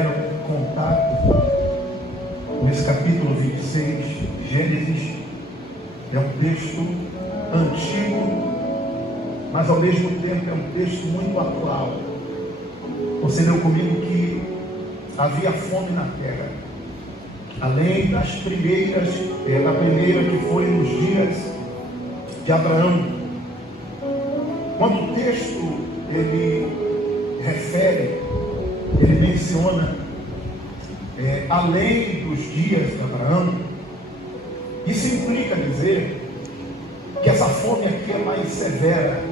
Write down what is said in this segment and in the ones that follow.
tiveram contato com esse capítulo 26, Gênesis, é um texto antigo, mas ao mesmo tempo é um texto muito atual. Você leu comigo que havia fome na terra, além das primeiras, da primeira que foi nos dias de Abraão. Quando o texto ele refere, ele menciona além dos dias de Abraão, isso implica dizer que essa fome aqui é mais severa,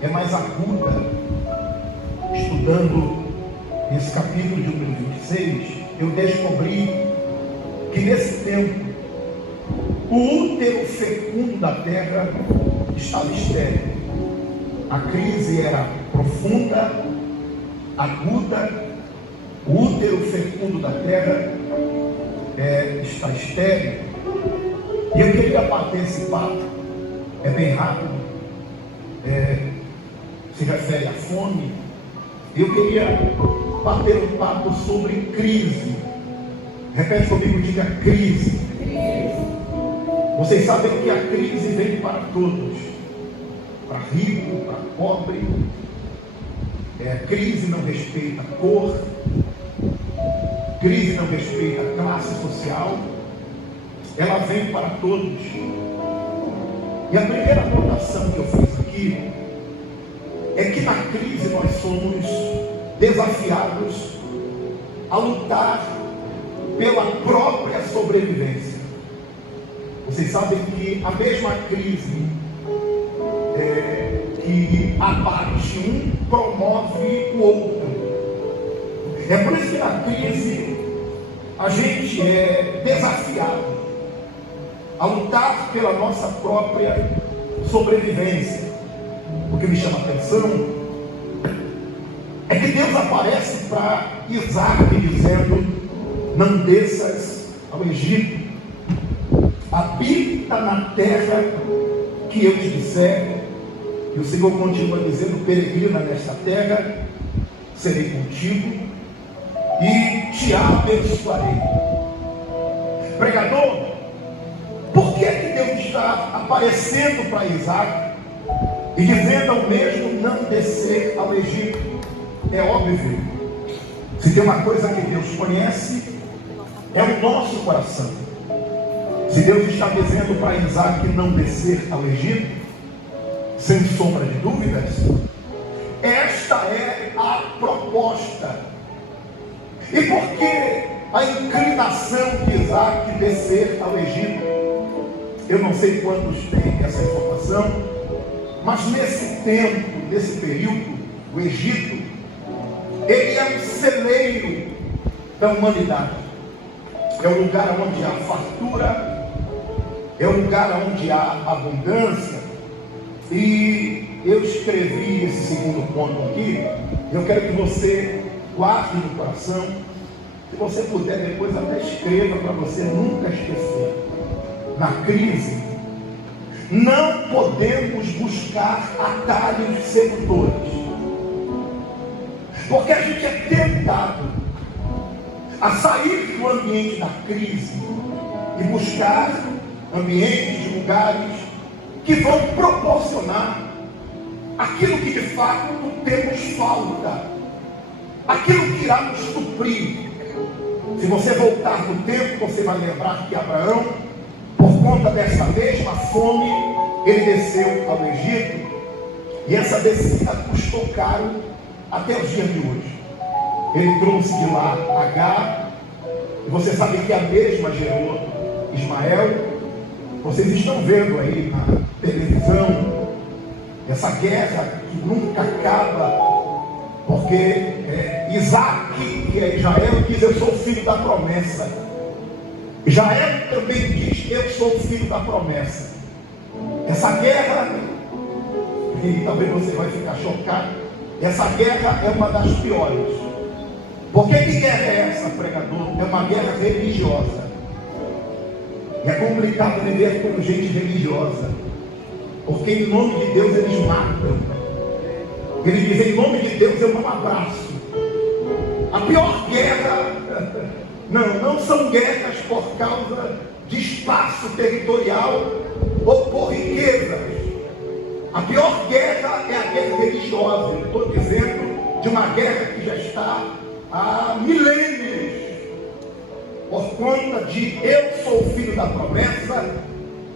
é mais aguda. Estudando esse capítulo de número 26, eu descobri que nesse tempo o útero fecundo da terra estava estéril. A crise era profunda, aguda. O útero fecundo da terra está estéril. E eu queria bater esse papo, é bem rápido, se refere à fome. Eu queria bater um papo sobre crise. Repete comigo, diga crise. Vocês sabem que a crise vem para todos, para rico, para pobre. Crise não respeita cor, crise não respeita classe social, ela vem para todos. E a primeira anotação que eu fiz aqui é que na crise nós somos desafiados a lutar pela própria sobrevivência. Vocês sabem que a mesma crise que abate um, promove o outro. É por isso que na crise a gente é desafiado a lutar pela nossa própria sobrevivência. O que me chama a atenção é que Deus aparece para Isaac dizendo: não desças ao Egito, habita na terra que eu te disser. E o Senhor continua dizendo: peregrina nesta terra, serei contigo e te abençoarei. Pregador, por que Deus está aparecendo para Isaac e dizendo ao mesmo não descer ao Egito? É óbvio, se tem uma coisa que Deus conhece, é o nosso coração. Se Deus está dizendo para Isaac não descer ao Egito, sem sombra de dúvidas, esta é a proposta. E por que a inclinação de Isaac descer ao Egito? Eu não sei quantos têm essa informação, mas nesse tempo, nesse período, o Egito, ele é um celeiro da humanidade. É um lugar onde há fartura, é um lugar onde há abundância. E eu escrevi esse segundo ponto aqui. Eu quero que você guarde no coração. Se você puder, depois até escreva para você nunca esquecer. Na crise, não podemos buscar atalhos sedutores, porque a gente é tentado a sair do ambiente da crise e buscar ambientes, lugares que vão proporcionar aquilo que de fato temos falta, aquilo que irá nos suprir. Se você voltar no tempo, você vai lembrar que Abraão, por conta dessa mesma fome, ele desceu ao Egito, e essa descida custou caro até os dias de hoje. Ele trouxe de lá Agar, e você sabe que a mesma gerou Ismael. Vocês estão vendo aí na televisão essa guerra que nunca acaba, porque Isaac, que é Israel, diz: eu sou filho da promessa. Israel também diz: eu sou filho da promessa. Essa guerra, e talvez você vai ficar chocado, essa guerra é uma das piores. Porque que guerra é essa, pregador? É uma guerra religiosa. E é complicado viver com gente religiosa, porque em nome de Deus eles matam. Eles dizem: em nome de Deus eu não abraço. A pior guerra, não são guerras por causa de espaço territorial ou por riquezas. A pior guerra é a guerra religiosa. Eu estou dizendo de uma guerra que já está há milênios, por conta de eu sou filho da promessa,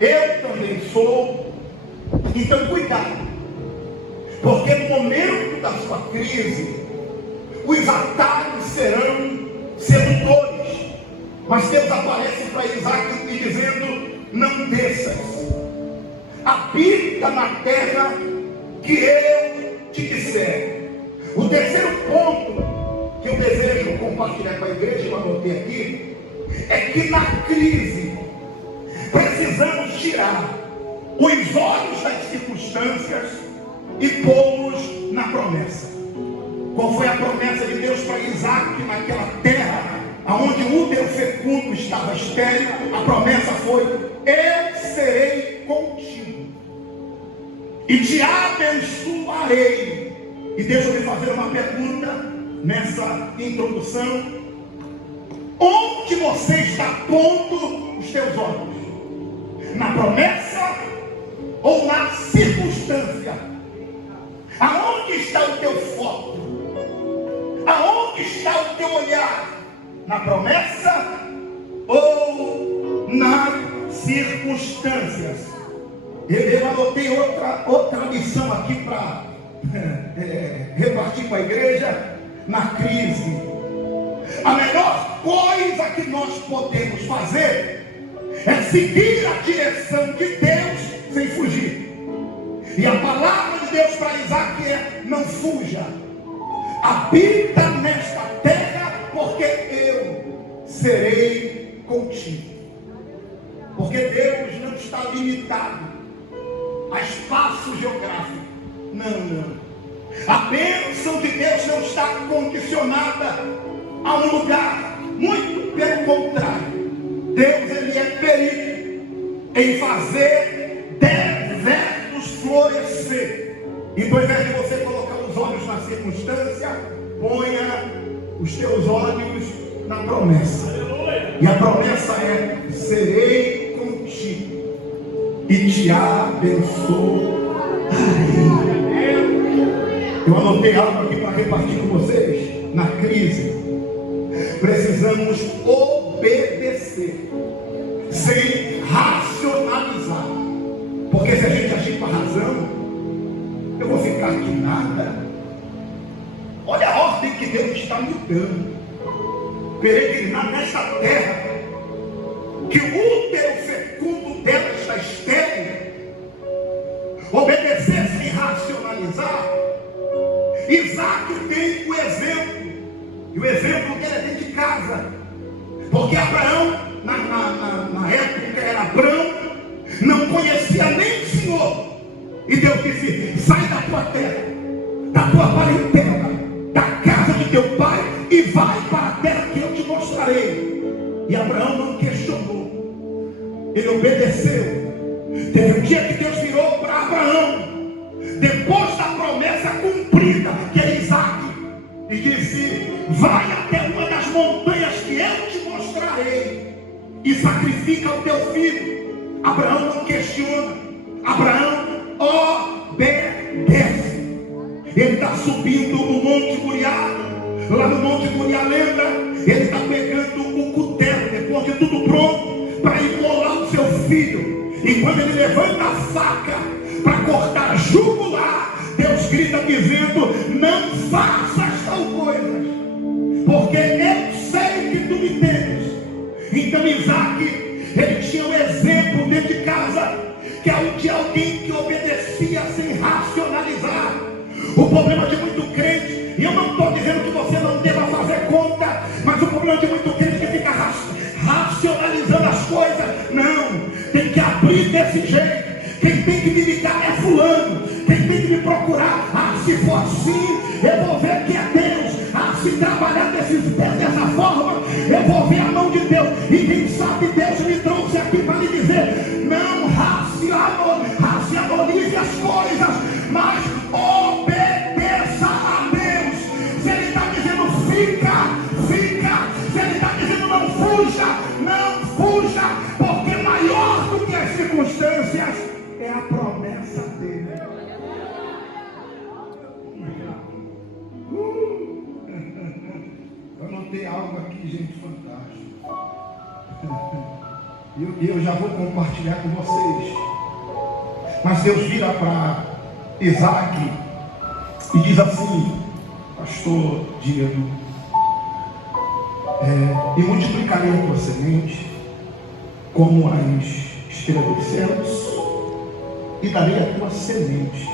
eu também sou. Então cuidado, porque no momento da sua crise, os atalhos serão sedutores. Mas Deus aparece para Isaac e dizendo: não desças, habita na terra que eu te disser. O terceiro ponto que eu desejo compartilhar com a igreja, eu anotei aqui, é que na crise precisamos tirar os olhos das circunstâncias e pô-los na promessa. Qual foi a promessa de Deus para Isaac naquela terra onde o útero fecundo estava estéril? A promessa foi: eu serei contigo e te abençoarei. E deixa eu lhe fazer uma pergunta nessa introdução: onde você está pondo os teus olhos? Na promessa ou na circunstância? Aonde está o teu foco? Aonde está o teu olhar? Na promessa ou nas circunstâncias? Eu anotei outra lição aqui para repartir com a igreja. Na crise, a melhor coisa que nós podemos fazer é seguir a direção de Deus sem fugir. E a palavra de Deus para Isaac é: não fuja, habita nesta terra, porque eu serei contigo. Porque Deus não está limitado a espaço geográfico. Não. A bênção de Deus não está condicionada a um lugar. Muito pelo contrário. Deus, ele é perito em fazer desertos florescer. Então, ao invés de você colocar os olhos na circunstância, ponha os teus olhos na promessa. E a promessa é: serei contigo e te abençoarei. Eu anotei algo aqui para repartir com vocês. Na crise, precisamos obedecer sem racionalizar. Porque se a gente agir com a razão, eu vou ficar de nada. Olha a ordem que Deus está me dando: peregrinar nesta terra que o útero fecundo dela está estéril. Obedecer sem racionalizar. Isaac tem o exemplo, e o exemplo dele é dentro de casa, porque Abraão, na época era Abrão, não conhecia nem o Senhor, e Deus disse: sai da tua terra, da tua parentela, da casa de teu pai, e vai para a terra que eu te mostrarei. E Abraão não questionou, ele obedeceu. Teve um dia que Deus virou para Abraão, depois da promessa cumprida, que é Isaac, e disse: vai até uma das montanhas que eu te mostrarei e sacrifica o teu filho. Abraão não questiona, Abraão obedece. Ele está subindo no Monte Moriá. Lá no Monte Moriá, lembra? Ele está pegando o cutelo, depois de tudo pronto, para imolar o seu filho. E quando ele levanta a faca para cortar a jugular, Deus grita dizendo: não faças tal coisa, porque eu sei que tu me temes. Então Isaac, ele tinha um exemplo dentro de casa, que é o de alguém que obedecia sem racionalizar. O problema de muito crente, e eu não estou dizendo que você não deva fazer conta, mas o problema de muito crente que fica racionalizando as coisas. Não, tem que abrir desse jeito. Quem tem que me ligar é fulano, quem tem que me procurar: se for assim, eu vou ver que é Deus. Se trabalhar dessa forma, eu vou ver a mão de Deus. E quem sabe Deus me trouxe aqui para lhe dizer: não racionalize as coisas, mas obedeça a Deus. Se Ele está dizendo: fica fica. Se ele está dizendo não fuja, porque maior do que as circunstâncias é a promessa dele. Eu notei algo aqui, gente, fantástico. E eu já vou compartilhar com vocês. Mas Deus vira para Isaac e diz assim: pastor Diego, e multiplicarei a tua semente como as estrelas dos céus, e darei a tua semente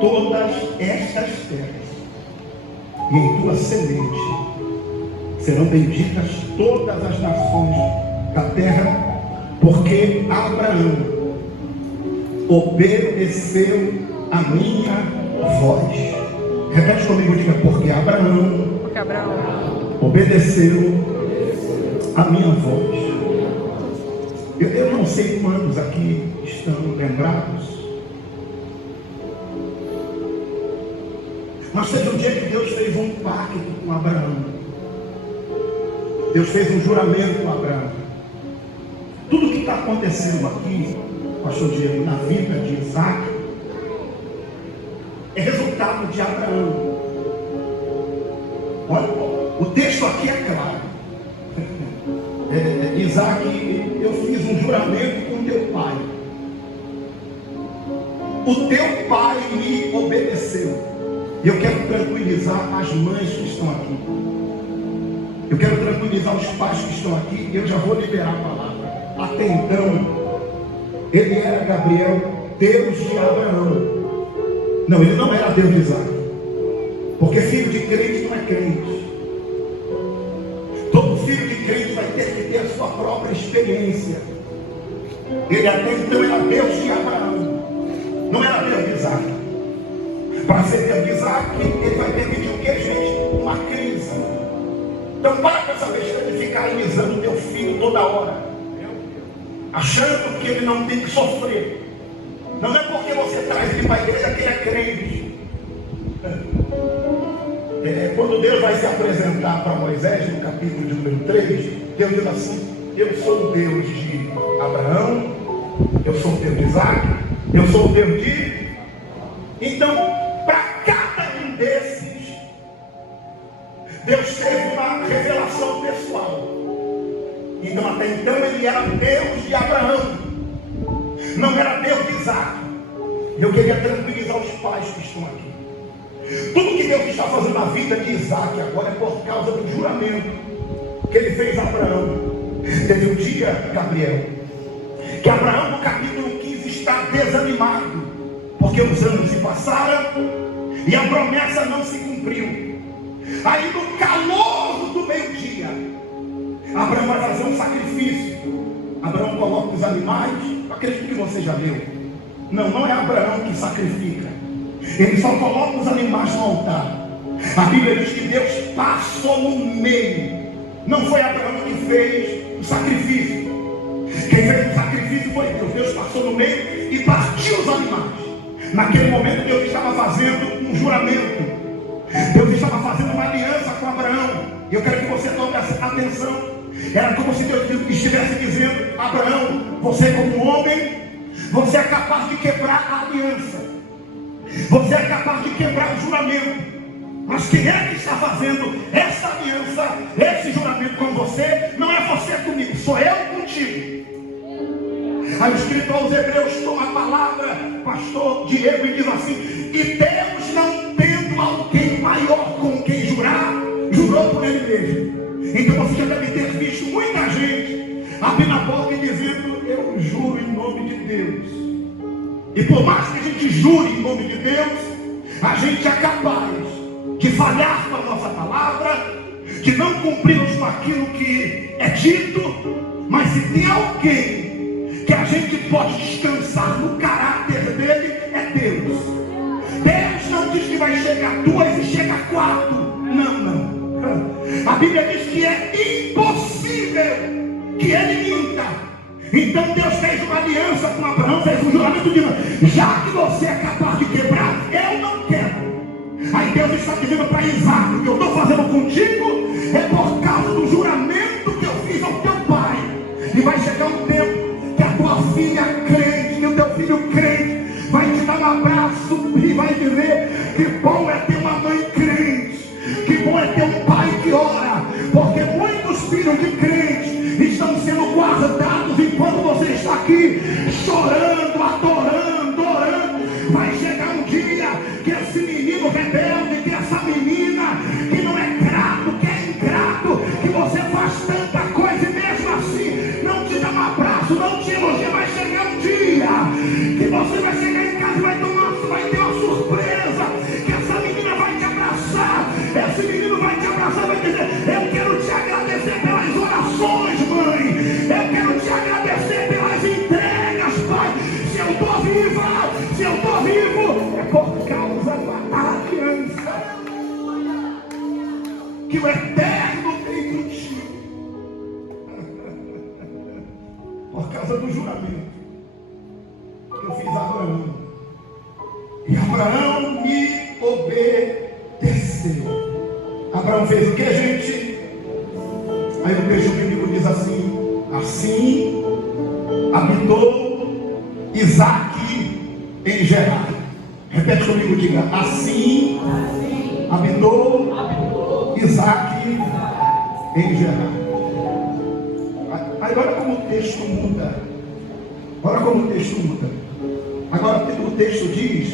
todas estas terras, e em tua semente serão benditas todas as nações da terra, porque Abraão obedeceu a minha voz. Repete comigo, diga: porque Abraão obedeceu a minha voz. Eu não sei quantos aqui estão lembrados, mas teve um dia que Deus fez um pacto com Abraão. Deus fez um juramento com Abraão. Tudo que está acontecendo aqui, pastor Diego, na vida de Isaac, é resultado de Abraão. Olha, o texto aqui é claro. Isaac, eu fiz um juramento com teu pai. O teu pai me obedeceu. E eu quero tranquilizar as mães que estão aqui. Eu quero tranquilizar os pais que estão aqui. Eu já vou liberar a palavra. Até então, ele era, Gabriel, Deus de Abraão. Não, ele não era Deus de Isaac. Porque filho de crente não é crente. Todo filho de crente vai ter que ter a sua própria experiência. Ele até então era Deus de Abraão, não era Deus de Isaac. Para ser Deus de Isaac, ele vai permitir o que, gente? Uma crise. Então para com essa besteira de ficar alisando teu filho toda hora, achando que ele não tem que sofrer. Não é porque você traz ele para a igreja que ele é crente. Quando Deus vai se apresentar para Moisés, no capítulo de número 3, Deus diz assim: eu sou o Deus de Abraão, eu sou o Deus de Isaac, eu sou o Deus de... Então, para cada um desses, Deus teve uma revelação pessoal. Então, até então, ele era Deus de Abraão, não era Deus de Isaac. E eu queria tranquilizar os pais que estão aqui. Tudo que Deus está fazendo na vida de Isaac agora é por causa do juramento que ele fez a Abraão. Teve um dia, Gabriel, que Abraão, no capítulo 15, está desanimado, porque os anos se passaram e a promessa não se cumpriu. Aí, no calor do meio-dia, Abraão vai fazer um sacrifício. Abraão coloca os animais. Eu acredito que você já leu. Não é Abraão que sacrifica. Ele só coloca os animais no altar. A Bíblia diz que Deus passou no meio. Não foi Abraão que fez o sacrifício. Quem fez o sacrifício foi Deus. Deus passou no meio e partiu os animais. Naquele momento Deus estava fazendo um juramento. Deus estava fazendo uma aliança com Abraão. E eu quero que você tome atenção. Era como se Deus estivesse dizendo: Abraão, você como homem, você é capaz de quebrar a aliança. Você é capaz de quebrar o juramento. Mas quem é que está fazendo essa aliança, esse juramento com você? Não é você comigo, sou eu contigo. Aí o escritor aos Hebreus toma a palavra, pastor Diego, e diz assim: e Deus, não tendo alguém maior com quem jurar, jurou por ele mesmo. Então você já deve ter visto muita gente abrindo a boca e dizendo: eu juro em nome de Deus. E por mais que a gente jure em nome de Deus, a gente é capaz de falhar com a nossa palavra, de não cumprirmos com aquilo que é dito. Mas se tem alguém que a gente pode descansar no caráter dele, é Deus. Deus não diz que vai chegar 2 e chega 4. Não. A Bíblia diz que é impossível que ele minta. Então Deus fez uma aliança com Abraão, fez um juramento dizendo: já que você é capaz de quebrar, eu não quebro. Aí Deus está dizendo para Isaac: o que eu estou fazendo contigo é por causa do juramento que eu fiz ao teu pai. E vai chegar um tempo que a tua filha crente, que o teu filho crente vai te dar um abraço e vai dizer: que bom é ter uma mãe crente, que bom é ter um pai que ora. Porque muitos filhos de crentes estão sendo guardados enquanto você está aqui chorando, adorando, orando. Vai chegar um dia que esse menino rebelde, que essa menina que não é grato, que é ingrato, que você faz tanta coisa e mesmo assim não te dá um abraço, não te elogia. Vai chegar um dia que você vai chegar em casa e vai ter uma surpresa, que essa menina vai te abraçar, esse menino vai te abraçar e vai dizer: eu quero te agradecer pelas orações, mãe, eu quero te agradecer pelas entregas, pai. Se eu estou viva, se eu estou vivo, é por causa da aliança que o Eterno tem contigo, por causa do juramento que eu fiz a Abraão. E Abraão me obedeceu. Abraão fez o que, gente? Aí o texto bíblico diz assim: assim habitou Isaac em Gerar. Repete comigo, diga: assim habitou Isaac em Gerar. Agora como o texto muda. Agora o texto diz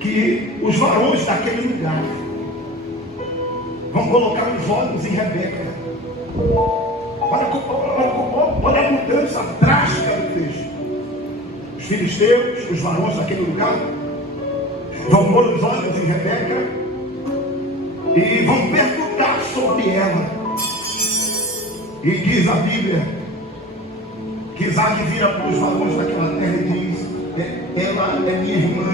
que os varões daquele lugar vão colocar os olhos em Rebeca. Olha a mudança drástica do texto. Os filisteus, os varões daquele lugar, vão pôr os olhos em Rebeca e vão perguntar sobre ela. E diz a Bíblia que Isaac vira para os varões daquela terra e diz: ela é minha irmã,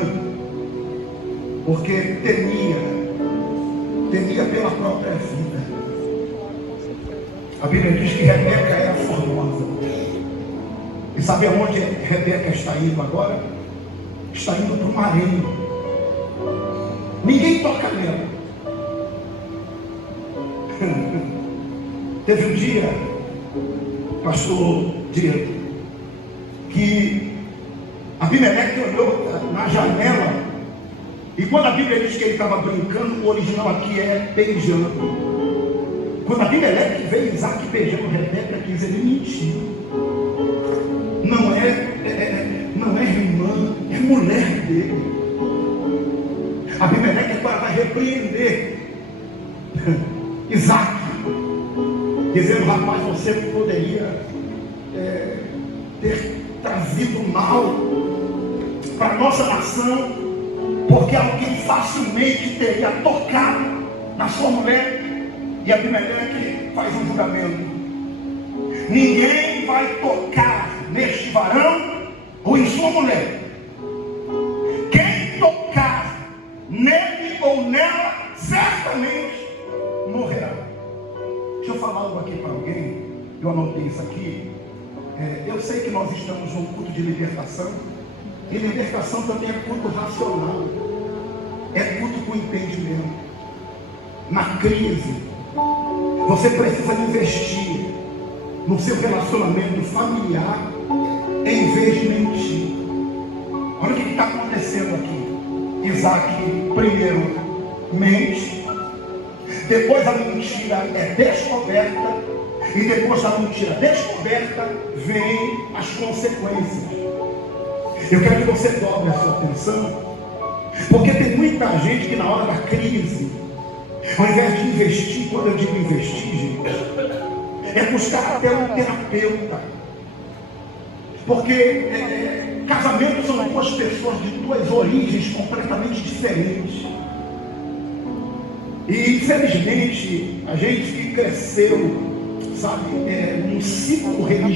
porque temia pela própria vida. A Bíblia diz que Rebeca era formosa. E sabe aonde Rebeca está indo agora? Está indo para o marinho. Ninguém toca nela. Teve um dia, pastor Diego, que Abimeleque olhou na janela, e quando a Bíblia diz que ele estava brincando, o original aqui é beijando. Quando Abimeleque vê Isaac beijando Rebeca, diz: ele mentiu. Não é irmã, é mulher dele. Abimeleque agora vai repreender Isaac, dizendo: rapaz, você poderia ter trazido mal para a nossa nação, porque alguém facilmente teria tocado na sua mulher. E Abimeleque faz um juramento: ninguém vai tocar neste varão ou em sua mulher. Quem tocar nele ou nela certamente morrerá. Deixa eu falar algo aqui para alguém. Eu anotei isso aqui. Eu sei que nós estamos num culto de libertação, e libertação também é culto racional, é culto com entendimento. Na crise, você precisa investir no seu relacionamento familiar em vez de mentir. Olha o que está acontecendo aqui. Isaac primeiro mente, depois a mentira é descoberta, e depois da mentira descoberta vem as consequências. Eu quero que você dobre a sua atenção, porque tem muita gente que na hora da crise, ao invés de investir, quando eu digo investir, gente, é buscar até um terapeuta. Porque casamentos são duas pessoas de duas origens completamente diferentes. E infelizmente a gente que cresceu, sabe, num ciclo religioso